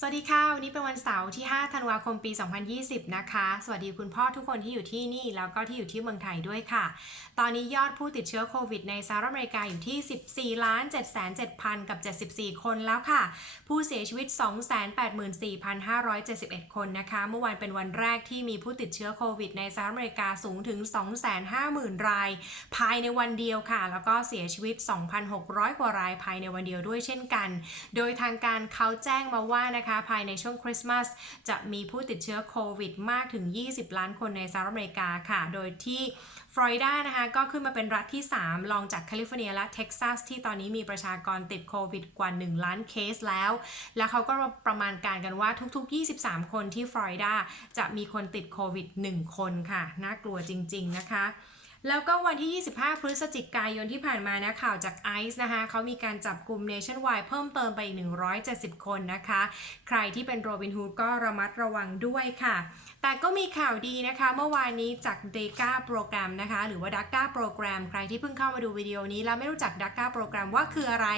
สวัสดีค่ะ วันนี้เป็นวันเสาร์ที่ 5 ธันวาคมปี 2020 นะคะ สวัสดีคุณพ่อทุกคนที่อยู่ที่นี่ แล้วก็ที่อยู่ที่เมืองไทยด้วยค่ะ ตอนนี้ยอดผู้ติดเชื้อโควิดในสหรัฐอเมริกาอยู่ที่ 14ล้าน7,700 กับ 74 คนแล้วค่ะ ผู้เสียชีวิต 284,571 คนนะคะ เมื่อวานเป็นวันแรกที่มีผู้ติดเชื้อโควิดในสหรัฐอเมริกาสูงถึง 250,000 ราย ภายในวันเดียวค่ะ แล้วก็เสียชีวิต 2,600 กว่ารายภายในวันเดียวด้วยเช่นกัน โดยทางการเขาแจ้งมาว่านะคะภายในช่วงคริสต์มาสจะมีผู้ติดเชื้อโควิดมากถึง 20 ล้านคนในสหรัฐอเมริกาค่ะ โดยที่ฟลอริดานะคะก็ขึ้นมาเป็นรัฐที่ 3 รองจากแคลิฟอร์เนียและเท็กซัสที่ตอนนี้มีประชากรติดโควิดกว่า 1 ล้านเคสแล้ว แล้วเขาก็ประมาณการกันว่าทุก ๆ 23 คนที่ฟลอริดาจะมีคนติดโควิด 1 คนค่ะ น่ากลัวจริง ๆ นะคะ แล้วก็วันที่ 25 พฤศจิกายนที่ผ่านมานะข่าวจากไอซ์นะคะเขามีการจับกลุ่ม Nationwide เพิ่มเติมไปอีก 170 คนนะคะ ใครที่เป็นโรบินฮูดก็ระมัดระวังด้วยค่ะ แต่ก็มีข่าวดีนะคะ เมื่อวานนี้จาก DACA โปรแกรมนะคะ หรือว่า DACA โปรแกรมใครที่เพิ่งเข้ามาดูวิดีโอนี้ แล้วไม่รู้จัก DACA โปรแกรมว่าคืออะไร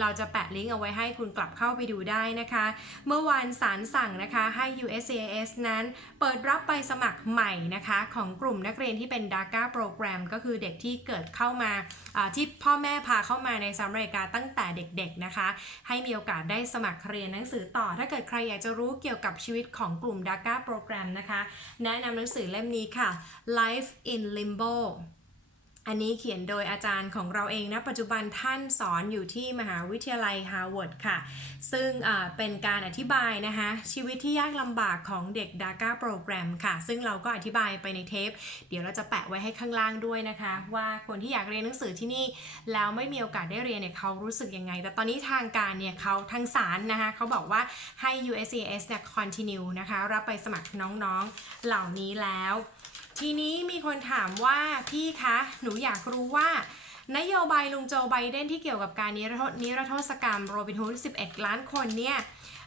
เราจะแปะลิงก์เอาไว้ให้คุณกลับเข้าไปดูได้นะคะ เมื่อวานศาลสั่งนะคะให้ USCIS นั้น เปิดรับใบสมัครใหม่นะคะ ของกลุ่มนักเรียนที่เป็น DACA โปรแกรมก็คือเด็กที่เกิดเข้ามาอ่าที่พ่อแม่พาเข้ามาในสหรัฐอเมริกาตั้งแต่เด็กๆนะคะ ให้มีโอกาสได้สมัครเรียนหนังสือต่อ ถ้าเกิดใครอยากจะรู้เกี่ยวกับชีวิตของกลุ่ม DACA โปรแกรมนะคะ แนะนำหนังสือเล่มนี้ค่ะ Life in Limbo อันนี้เขียนโดยอาจารย์ของเราเองนะปัจจุบันท่านสอนอยู่ที่มหาวิทยาลัยฮาร์วาร์ดค่ะ ซึ่งเป็นการอธิบายนะคะชีวิตที่ยากลำบากของเด็ก DACA โปรแกรมค่ะ ซึ่งเราก็อธิบายไปในเทป เดี๋ยวเราจะแปะไว้ให้ข้างล่างด้วยนะคะ ว่าคนที่อยากเรียนหนังสือที่นี่ แล้วไม่มีโอกาสได้เรียนเนี่ยเขารู้สึกยังไง แต่ตอนนี้ทางการเนี่ยเขาทางศาลนะคะเขาบอกว่าให้ USCIS เนี่ย continue นะคะรับไปสมัครน้องๆเหล่านี้แล้ว ทีนี้มีคนถามว่าพี่คะหนูอยากรู้ว่านโยบายลุงโจไบเดนที่เกี่ยวกับการนิรโทษนิรโทษกรรมโรบินฮูด11 ล้านคนเนี่ย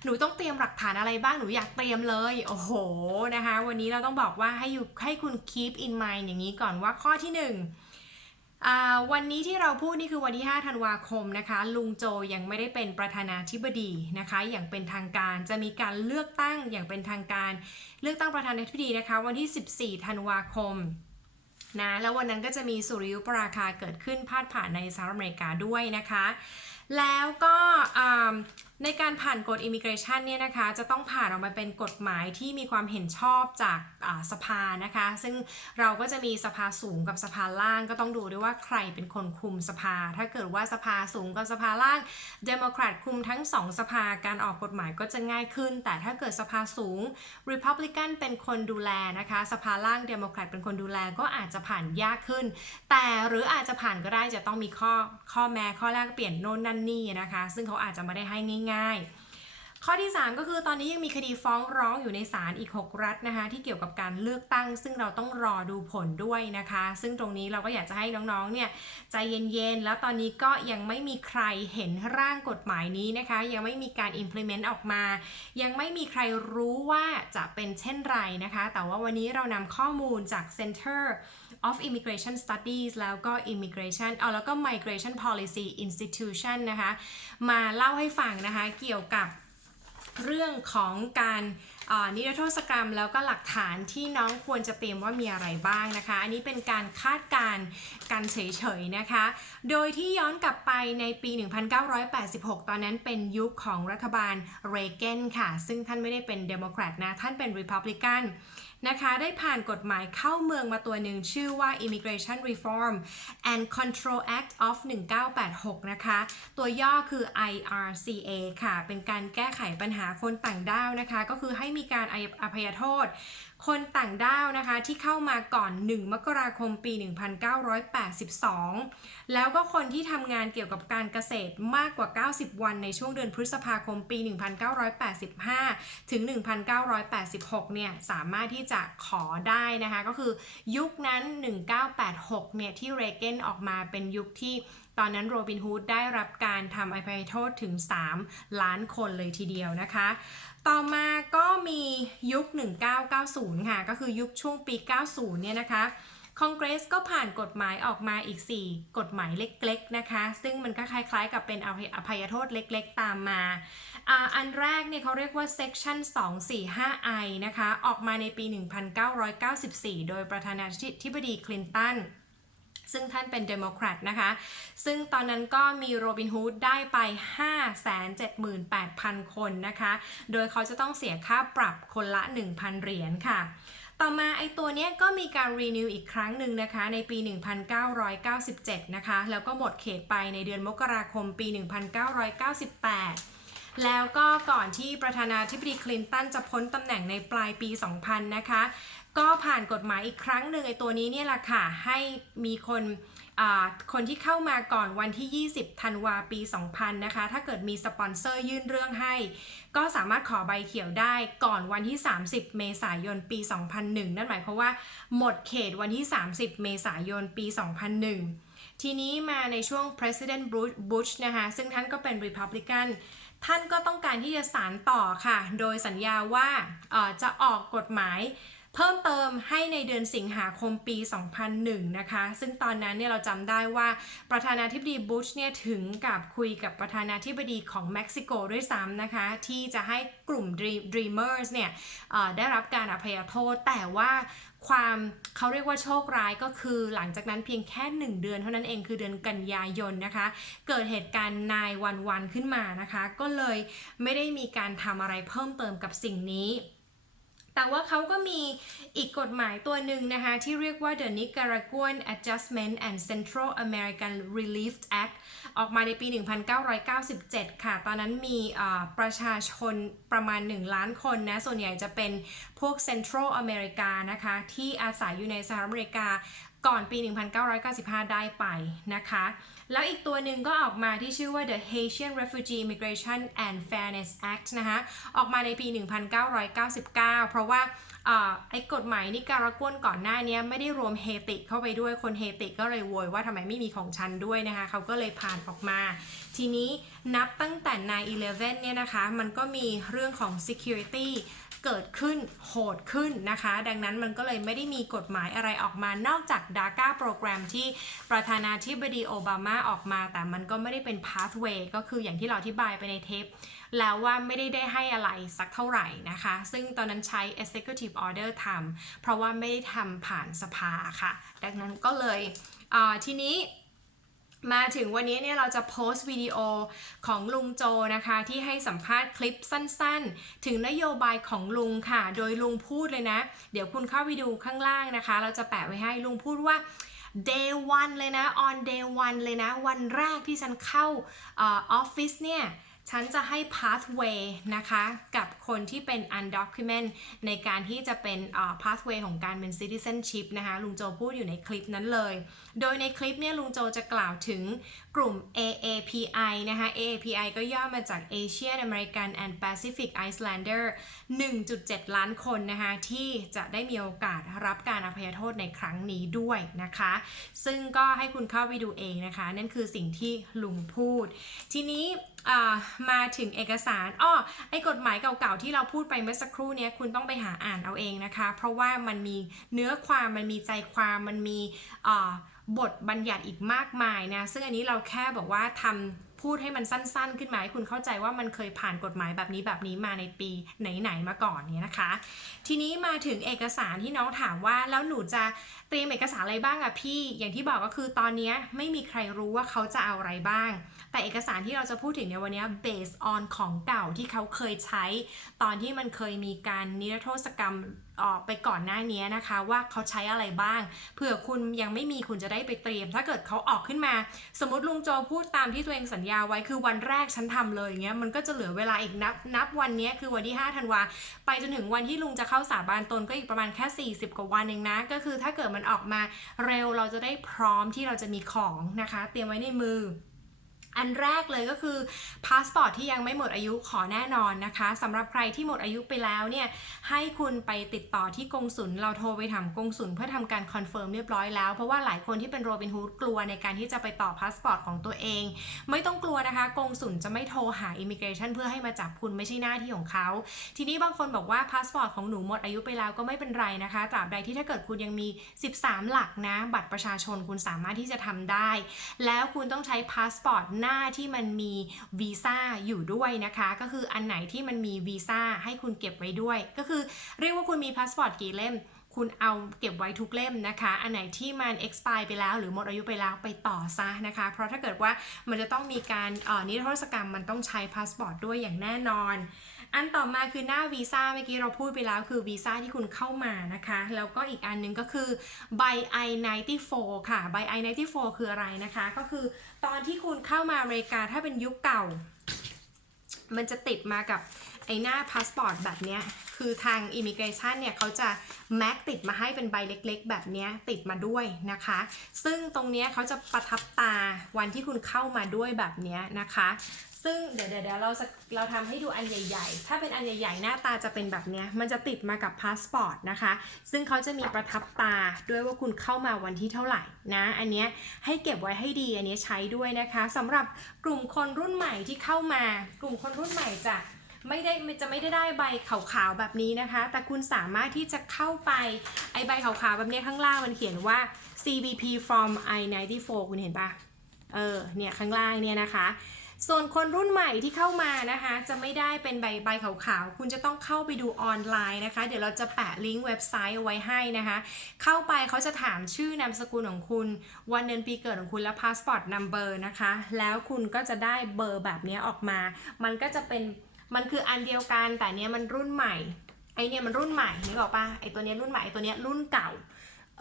หนูต้องเตรียมหลักฐานอะไรบ้างหนูอยากเตรียมเลย โอ้โหนะคะ วันนี้เราต้องบอกว่าให้อยู่ให้คุณ keep in mind อย่างนี้ก่อนว่าข้อที่หนึ่ง วันนี้ที่เราพูดนี่คือวันที่ 5 ธันวาคมนะคะ ลุงโจยังไม่ได้เป็นประธานาธิบดีนะคะ อย่างเป็นทางการจะมีการเลือกตั้งอย่างเป็นทางการ เลือกตั้งประธานาธิบดีนะคะ วันที่ 14 ธันวาคมนะแล้ววันนั้นก็จะมีสุริยุปราคาเกิดขึ้นพาดผ่านในสหรัฐอเมริกาด้วยนะคะ แล้วก็ ในการผ่านกฎ immigration เนี่ยนะคะจะต้องผ่านออกมาเป็นกฎหมายที่มีความเห็นชอบจากาสภานะคะ ซึ่งเราก็จะมีสภาสูงกับสภาล่างก็ต้องดูด้วยว่าใครเป็นคนคุมสภา ถ้าเกิดว่าสภาสูงกับสภาล่างเดโมแครตคุมทั้งสองสภาการออกกฎหมายก็จะง่ายขึ้น แต่ถ้าเกิดสภาสูง Republican เป็นคนดูแลนะคะ สภาล่างเดโมแครตเป็นคนดูแลก็อาจจะผ่านยากขึ้น แต่หรืออาจจะผ่านก็ได้จะต้องมีข้อข้อแม้ข้อแรกเปลี่ยนโน่นนั่นนี่นะคะ ซึ่งเขาอาจจะไม่ได้ให้ง่ายๆ ข้อที่ 3 ก็คือตอนนี้ยังมีคดีฟ้องร้องอยู่ในศาลอีก 6 รัฐนะคะ ที่เกี่ยวกับการเลือกตั้ง ซึ่งเราต้องรอดูผลด้วยนะคะ ซึ่งตรงนี้เราก็อยากจะให้น้องๆเนี่ยใจเย็นๆ แล้วตอนนี้ก็ยังไม่มีใครเห็นร่างกฎหมายนี้นะคะ ยังไม่มีการ implement ออกมา ยังไม่มีใครรู้ว่าจะเป็นเช่นไรนะคะ แต่ว่าวันนี้เรานำข้อมูลจาก Center of Immigration Studies แล้วก็ Immigration เอาแล้วก็ Migration Policy Institution นะคะมาเล่าให้ฟังนะคะเกี่ยวกับเรื่องของการอ่านิรโทษกรรมแล้วก็หลักฐานที่น้องควรจะเตรียมว่ามีอะไรบ้างนะคะ อันนี้เป็นการคาดการณ์กันเฉยๆนะคะ โดยที่ย้อนกลับไปในปี 1986 ตอนนั้นเป็นยุคของรัฐบาลเรเกนค่ะ ซึ่งท่านไม่ได้เป็นเดโมแครตนะ ท่านเป็นริพับลิกัน นะคะ ได้ผ่านกฎหมายเข้าเมืองมาตัวหนึ่งชื่อว่า Immigration Reform and Control Act of 1986 นะคะ ตัวย่อคือ IRCA ค่ะ เป็นการแก้ไขปัญหาคนต่างด้าวนะคะ ก็คือให้มีการอภัยโทษ คนต่างด้าวนะคะที่เข้ามาก่อน 1 มกราคมปี 1982 แล้วก็คนที่ทำงานเกี่ยวกับการเกษตรมากกว่า 90 วันในช่วงเดือนพฤษภาคมปี 1985 ถึง 1986 เนี่ยสามารถที่จะขอได้นะคะ ก็คือยุคนั้น 1986 เนี่ยที่เรเกนออกมาเป็นยุคที่ตอนนั้นโรบินฮูดได้รับการทำอภัยโทษถึง 3 ล้านคนเลยทีเดียวนะคะ ต่อมาก็มียุค 1990 ค่ะ ก็คือยุคช่วงปี 90 เนี่ยนะคะคอนเกรสก็ผ่านกฎหมายออกมาอีก 4 กฎหมายเล็กๆนะคะ ซึ่งมันก็คล้ายๆกับเป็นอภัยอภัยโทษเล็กๆตามมาออันแรกเนี่ยเขาเรียกว่า section 245i นะคะ ออกมาในปี 1994 โดยประธานาธิบดีคลินตัน ซึ่งท่านเป็นเดโมแครตนะคะ ซึ่งตอนนั้นก็มีโรบินฮูดได้ไป 578,000 คนนะคะ โดยเขาจะต้องเสียค่าปรับคนละ 1,000 เหรียญค่ะ ต่อมาไอตัวเนี้ยก็มีการรีนิวอีกครั้งหนึ่งนะคะ ในปี 1997 นะคะ แล้วก็หมดเขตไปในเดือนมกราคมปี 1998แล้วก็ก่อนที่ประธานาธิบดีคลินตันจะพ้นตำแหน่งในปลายปี 2000 นะคะ ก็ผ่านกฎหมายอีกครั้งหนึ่งไอ้ตัวนี้เนี่ยแหละค่ะ ให้มีคนคนที่เข้ามาก่อนวันที่ 20 ธันวาปี 2000 นะคะ ถ้าเกิดมีสปอนเซอร์ยื่นเรื่องให้ ก็สามารถขอใบเขียวได้ก่อนวันที่ 30 เมษายนปี 2001 นั่นหมายความว่าหมดเขตวันที่ 30 เมษายนปี 2001 ทีนี้มาในช่วง President Bush นะคะ ซึ่งท่านก็เป็น Republican ท่านก็ต้องการที่จะสานต่อค่ะ โดยสัญญาว่าจะออกกฎหมาย เพิ่มเติมให้ในเดือนสิงหาคมปี 2001 นะคะ ซึ่งตอนนั้นเนี่ยเราจำได้ว่าประธานาธิบดีบุชเนี่ยถึงกับคุยกับประธานาธิบดีของเม็กซิโกด้วยซ้ำนะคะ ที่จะให้กลุ่ม Dreamers เนี่ยได้รับการอภัยโทษ แต่ว่าความเขาเรียกว่าโชคร้ายก็คือหลังจากนั้นเพียงแค่ 1 เดือนเท่านั้นเองคือเดือนกันยายนนะคะ เกิดเหตุการณ์นายวันวันขึ้นมานะคะ ก็เลยไม่ได้มีการทำอะไรเพิ่มเติมกับสิ่งนี้ แต่ว่าเขาก็มีอีกกฎหมายตัวหนึ่งนะคะ ที่เรียกว่า The Nicaraguan Adjustment and Central American Relief Act ออกมาในปี 1997 ค่ะ ตอนนั้นมีประชาชนประมาณ 1 ล้านคนนะ ส่วนใหญ่จะเป็นพวก Central America นะคะ ที่อาศัยอยู่ในสหรัฐอเมริกาก่อนปี 1995 ได้ไปนะคะ แล้วอีกตัวหนึ่งก็ออกมาที่ชื่อว่า The Haitian Refugee Immigration and Fairness Act นะคะ ออกมาในปี 1999 เพราะว่า ไอ้กฎหมายนิการากวนก่อนหน้านี้ไม่ได้รวมเฮติเข้าไปด้วยคนเฮติก็เลยโวยว่าทำไมไม่มีของฉันด้วยนะคะเขาก็เลยผ่านออกมา ทีนี้นับตั้งแต่9-11เนี่ยนะคะ มันก็มีเรื่องของ security เกิดขึ้นโหดขึ้นนะคะ ดังนั้นมันก็เลยไม่ได้มีกฎหมายอะไรออกมานอกจาก DACA โปรแกรมที่ประธานาธิบดีโอบามาออกมา แต่มันก็ไม่ได้เป็น pathway ก็คืออย่างที่เราอธิบายไปในเทป แล้วว่าไม่ได้ได้ให้อะไรสักเท่าไหร่นะคะ ซึ่งตอนนั้นใช้ executive order ทำเพราะว่าไม่ได้ทำผ่านสภาค่ะ ดังนั้นก็เลยทีนี้มาถึงวันนี้เนี่ยเราจะโพสต์วิดีโอของลุงโจนะคะ ที่ให้สัมภาษณ์คลิปสั้นๆ ถึงนโยบายของลุงค่ะ โดยลุงพูดเลยนะ เดี๋ยวคุณเข้าไปดูข้างล่างนะคะ เราจะแปะไว้ให้ลุงพูดว่า day one เลยนะ on day one เลยนะ วันแรกที่ฉันเข้าออฟฟิศเนี่ย ฉันจะให้ pathway นะคะ กับคนที่เป็น undocument ในการที่จะเป็น pathway ของการเป็น citizenship นะคะ ลุงโจพูดอยู่ในคลิปนั้นเลยโดยในคลิปเนี่ยลุงโจจะกล่าวถึงกลุ่ม AAPI นะคะ AAPI ก็ย่อมาจาก Asian American and Pacific Islander 1.7 ล้านคนนะคะที่จะได้มีโอกาสรับการอภัยโทษในครั้งนี้ด้วยนะคะ ซึ่งก็ให้คุณเข้าไปดูเองนะคะ นั่นคือสิ่งที่ลุงพูด ทีนี้มาถึงเอกสารอ้อไอ้กฎหมายเก่าๆที่เราพูดไปเมื่อสักครู่นี้คุณต้องไปหาอ่านเอาเองนะคะ เพราะว่ามันมีเนื้อความมันมีใจความมันมีบทบัญญัติอีกมากมายนะซึ่งอันนี้เราแค่บอกว่าทำพูดให้มันสั้นๆ ขึ้นมาให้คุณเข้าใจว่ามันเคยผ่านกฎหมายแบบนี้แบบนี้มาในปีไหนๆมาก่อนเนี่ยนะคะ ทีนี้มาถึงเอกสารที่น้องถามว่าแล้วหนูจะเตรียมเอกสารอะไรบ้างอะพี่ อย่างที่บอกก็คือตอนนี้ไม่มีใครรู้ว่าเขาจะเอาอะไรบ้าง แต่เอกสารที่เราจะพูดถึงในวันนี้ based on ของเก่าที่เขาเคยใช้ ตอนที่มันเคยมีการนิรโทษกรรม ไปก่อนหน้านี้นะคะว่าเขาใช้อะไรบ้างเผื่อคุณยังไม่มีคุณจะได้ไปเตรียม ถ้าเกิดเขาออกขึ้นมา สมมติลุงโจพูดตามที่ตัวเองสัญญาไว้คือวันแรกฉันทำเลยเงี้ยมันก็จะเหลือเวลาอีกนับนับวันนี้คือวันที่5ธันวาไปจนถึงวันที่ลุงจะเข้าสาบานตนก็อีกประมาณแค่ 40 กว่าวันเองนะ ก็คือถ้าเกิดมันออกมาเร็วเราจะได้พร้อมที่เราจะมีของนะคะ เตรียมไว้ในมือ อันแรกเลยก็คือพาสปอร์ตที่ยังไม่หมดอายุขอแน่นอนนะคะสำหรับใครที่หมดอายุไปแล้วเนี่ยให้คุณไปติดต่อที่กงสุลเราโทรไปถามกงสุลเพื่อทำการคอนเฟิร์มเรียบร้อยแล้ว เพราะว่าหลายคนที่เป็นโรบินฮูดกลัวในการที่จะไปต่อพาสปอร์ตของตัวเอง ไม่ต้องกลัวนะคะกงสุลจะไม่โทรหาอิมิเกรชันเพื่อให้มาจับคุณไม่ใช่หน้าที่ของเขา ทีนี้บางคนบอกว่าพาสปอร์ตของหนูหมดอายุไปแล้วก็ไม่เป็นไรนะคะตราบใดที่ถ้าเกิดคุณยังมี 13 หลักนะบัตรประชาชนคุณสามารถที่จะทำได้ แล้วคุณต้องใช้พาสปอร์ตหน้าที่มันมีวีซ่าอยู่ด้วยนะคะ ก็คืออันไหนที่มันมีวีซ่าให้คุณเก็บไว้ด้วย ก็คือเรียกว่าคุณมีพาสปอร์ตกี่เล่ม คุณเอาเก็บไว้ทุกเล่มนะคะ อันไหนที่มัน expire ไปแล้วหรือหมดอายุไปแล้วไปต่อซะนะคะ เพราะถ้าเกิดว่ามันจะต้องมีการออนิรโทษกรรมมันต้องใช้พาสปอร์ตด้วยอย่างแน่นอน อันต่อมาคือหน้าวีซ่าเมื่อกี้เราพูดไปแล้วคือวีซ่าที่คุณเข้ามานะคะ แล้วก็อีกอันหนึงก็คือใบ I-94 ค่ะใบ I-94 คืออะไรนะคะ ก็คือตอนที่คุณเข้ามาอเมริกาถ้าเป็นยุคเก่า มันจะติดมากับไอหน้าพาสปอร์ตแบบเนี้ยคือทางอิมิเกรชันเนี่ยเขาจะแม็กติดมาให้เป็นใบเล็กๆ แบบนี้ติดมาด้วยนะคะ ซึ่งตรงนี้เขาจะประทับตาวันที่คุณเข้ามาด้วยแบบนี้นะคะ ซึ่งเดี๋ยวเดี๋ยวเราจะเราทำให้ดูอันใหญ่ ๆ ถ้าเป็นอันใหญ่ๆ หน้าตาจะเป็นแบบเนี้ยมันจะติดมากับพาสปอร์ตนะคะ ซึ่งเขาจะมีประทับตาด้วยว่าคุณเข้ามาวันที่เท่าไหร่นะ อันเนี้ยให้เก็บไว้ให้ดี อันเนี้ยใช้ด้วยนะคะสำหรับกลุ่มคนรุ่นใหม่ที่เข้ามา กลุ่มคนรุ่นใหม่จะไม่ได้จะไม่ได้ได้ใบขาวๆแบบนี้นะคะ แต่คุณสามารถที่จะเข้าไปไอใบขาวๆแบบนี้ข้างล่างมันเขียนว่า CBP from I-94 คุณเห็นปะเออเนี่ยข้างล่างเนี่ยนะคะ ส่วนคนรุ่นใหม่ที่เข้ามานะคะ จะไม่ได้เป็นใบใบขาวๆ คุณจะต้องเข้าไปดูออนไลน์นะคะ เดี๋ยวเราจะแปะลิงก์เว็บไซต์เอาไว้ให้นะคะ เข้าไปเขาจะถามชื่อนามสกุลของคุณ วันเดือนปีเกิดของคุณและพาสปอร์ตนัมเบอร์นะคะ แล้วคุณก็จะได้เบอร์แบบนี้ออกมา มันก็จะเป็นมันคืออันเดียวกันแต่เนี้ยมันรุ่นใหม่ไอเนี่ยมันรุ่นใหม่นึกออกปะไอตัวเนี้ยรุ่นใหม่ไอตัวเนี้ยรุ่นเก่า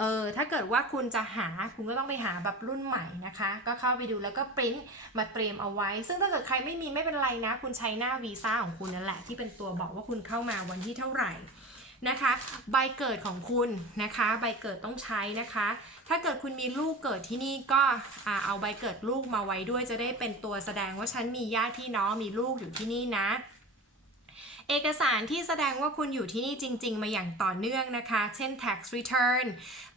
เออถ้าเกิดว่าคุณจะหาคุณก็ต้องไปหาแบบรุ่นใหม่นะคะ ก็เข้าไปดูแล้วก็ปริ้นมาเตรียมเอาไว้ ซึ่งถ้าเกิดใครไม่มีไม่เป็นไรนะ คุณใช้หน้าวีซ่าของคุณนั่นแหละ ที่เป็นตัวบอกว่าคุณเข้ามาวันที่เท่าไหร่นะคะ ใบเกิดของคุณนะคะ ใบเกิดต้องใช้นะคะ ถ้าเกิดคุณมีลูกเกิดที่นี่ก็เอาใบเกิดลูกมาไว้ด้วยจะได้เป็นตัวแสดงว่าฉันมีญาติพี่น้องมีลูกอยู่ที่นี่นะ เอกสารที่แสดงว่าคุณอยู่ที่นี่จริง ๆ มาอย่างต่อเนื่องนะคะ เช่น tax return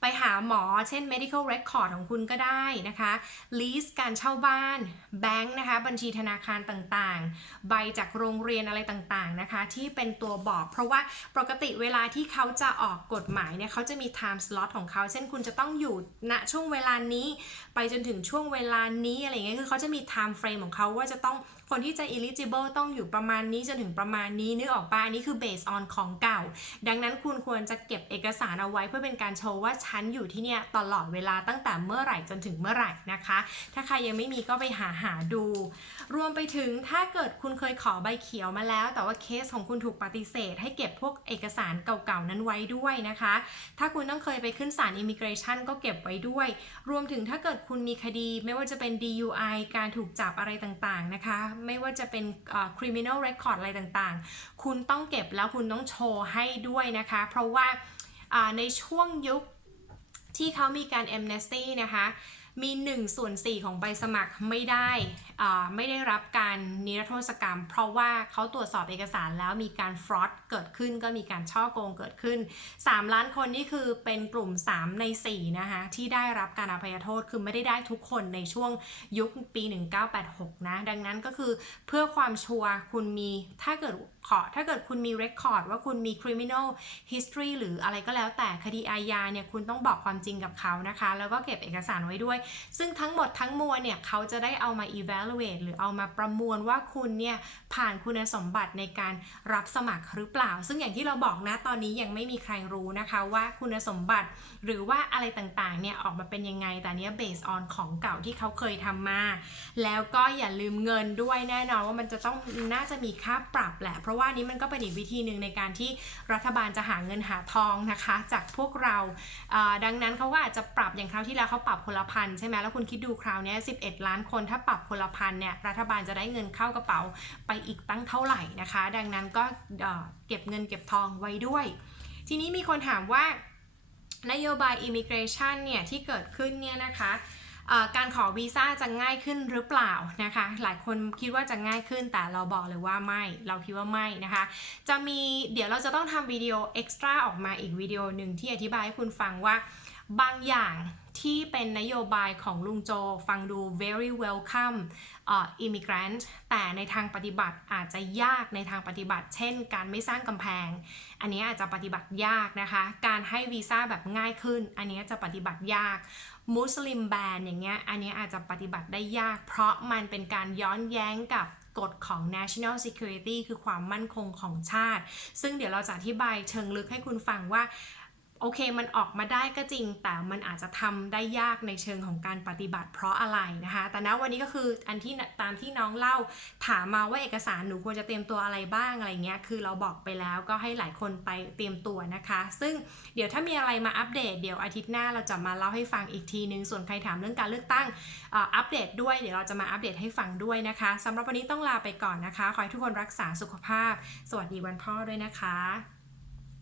ไปหาหมอ เช่น medical record ของคุณก็ได้นะคะ lease การเช่าบ้านแบงค์นะคะ บัญชีธนาคารต่างๆ ใบจากโรงเรียนอะไรต่างๆนะคะ ที่เป็นตัวบอก เพราะว่าปกติเวลาที่เขาจะออกกฎหมายเนี่ยเขาจะมี time slot ของเขา เช่นคุณจะต้องอยู่ณช่วงเวลานี้ ไปจนถึงช่วงเวลานี้อะไรเงี้ยคือเขาจะมี time frame ของเขาว่าจะต้อง คนที่จะ eligible ต้องอยู่ประมาณนี้จนถึงประมาณนี้นึกออกปะอันนี้คือ based on ของเก่า ดังนั้นคุณควรจะเก็บเอกสารเอาไว้เพื่อเป็นการโชว์ว่าฉันอยู่ที่เนี่ยตลอดเวลาตั้งแต่เมื่อไหร่จนถึงเมื่อไหร่นะคะ ถ้าใครยังไม่มีก็ไปหาหาดู รวมไปถึงถ้าเกิดคุณเคยขอใบเขียวมาแล้ว แต่ว่าเคสของคุณถูกปฏิเสธ ให้เก็บพวกเอกสารเก่าๆนั้นไว้ด้วยนะคะ ถ้าคุณต้องเคยไปขึ้นศาลอิมิเกรชันก็เก็บไว้ด้วย รวมถึงถ้าเกิดคุณมีคดีไม่ว่าจะเป็น DUI การถูกจับอะไรต่างๆนะคะไม่ว่าจะเป็น criminal record อะไรต่างๆ คุณต้องเก็บแล้วคุณต้องโชว์ให้ด้วยนะคะ เพราะว่าอ่าในช่วงยุคที่เขามีการ amnesty นะคะ มี1ส่วน4ของใบสมัครไม่ได้ไม่ได้รับการนิรโทษกรรม เพราะว่าเขาตรวจสอบเอกสารแล้วมีการ fraud เกิดขึ้นก็มีการช่อโกงเกิดขึ้น 3 ล้านคนนี่คือเป็นกลุ่ม 3 ใน4นะคะที่ได้รับการอภัยโทษคือไม่ได้ได้ทุกคนในช่วงยุคปี 1986 นะ ดังนั้นก็คือเพื่อความชัวร์คุณมีถ้าเกิด ขอถ้าเกิดคุณมี record ว่าคุณมี criminal history หรืออะไรก็แล้วแต่คดีอาญาเนี่ยคุณต้องบอกความจริงกับเขานะคะ แล้วก็เก็บเอกสารไว้ด้วย ซึ่งทั้งหมดทั้งมวลเนี่ยเขาจะได้เอามา evaluate หรือเอามาประมวลว่าคุณเนี่ยผ่านคุณสมบัติในการรับสมัครหรือเปล่า ซึ่งอย่างที่เราบอกนะตอนนี้ยังไม่มีใครรู้นะคะว่าคุณสมบัติหรือว่าอะไรต่างๆเนี่ยออกมาเป็นยังไงแต่เนี้ย based on ของเก่าที่เขาเคยทำมา แล้วก็อย่าลืมเงินด้วยแน่นอนว่ามันจะต้องน่าจะมีค่าปรับแหละเพราะว่านี้มันก็เป็นอีกวิธีหนึ่งในการที่รัฐบาลจะหาเงินหาทองนะคะ จากพวกเราดังนั้นเขาก็อาจจะปรับอย่างคราวที่แล้วเขาปรับคนละพันใช่ไหมแล้วคุณคิดดูคราวนี้11 ล้านคนถ้าปรับคนละพันเนี่ยรัฐบาลจะได้เงินเข้ากระเป๋าไปอีกตั้งเท่าไหร่นะคะ ดังนั้นก็เก็บเงินเก็บทองไว้ด้วย ทีนี้มีคนถามว่านโยบาย immigration เนี่ยที่เกิดขึ้นเนี่ยนะคะ การขอวีซ่าจะง่ายขึ้นหรือเปล่านะคะ หลายคนคิดว่าจะง่ายขึ้นแต่เราบอกเลยว่าไม่ เราคิดว่าไม่นะคะ จะมีเดี๋ยวเราจะต้องทำวิดีโอเอ็กซ์ตร้าออกมาอีกวิดีโอหนึ่งที่อธิบายให้คุณฟังว่าบางอย่างที่เป็นนโยบายของลุงโจฟังดู very welcome ออ immigrant แต่ในทางปฏิบัติอาจจะยากในทางปฏิบัติ เช่น การไม่สร้างกำแพง อันนี้อาจจะปฏิบัติยากนะคะ การให้วีซ่าแบบง่ายขึ้น อันนี้จะปฏิบัติยาก มุสลิมแบนอย่างเงี้ยอันนี้อาจจะปฏิบัติได้ยาก เพราะมันเป็นการย้อนแย้งกับกฎของ national security คือความมั่นคงของชาติ ซึ่งเดี๋ยวเราจะอธิบายเชิงลึกให้คุณฟังว่า โอเคมันออกมาได้ก็จริง แต่มันอาจจะทำได้ยากในเชิงของการปฏิบัติเพราะอะไรนะคะ แต่ณวันนี้ก็คืออันที่ตามที่น้องเล่าถามมาว่าเอกสารหนูควรจะเตรียมตัวอะไรบ้างอะไรเงี้ยคือเราบอกไปแล้วก็ให้หลายคนไปเตรียมตัวนะคะ ซึ่งเดี๋ยวถ้ามีอะไรมาอัปเดตเดี๋ยวอาทิตย์หน้าเราจะมาเล่าให้ฟังอีกทีนึงส่วนใครถามเรื่องการเลือกตั้งอัปเดตด้วยเดี๋ยวเราจะมาอัปเดตให้ฟังด้วยนะคะสำหรับวันนี้ต้องลาไปก่อนนะคะ ขอให้ทุกคนรักษาสุขภาพ สวัสดีวันพ่อด้วยนะคะ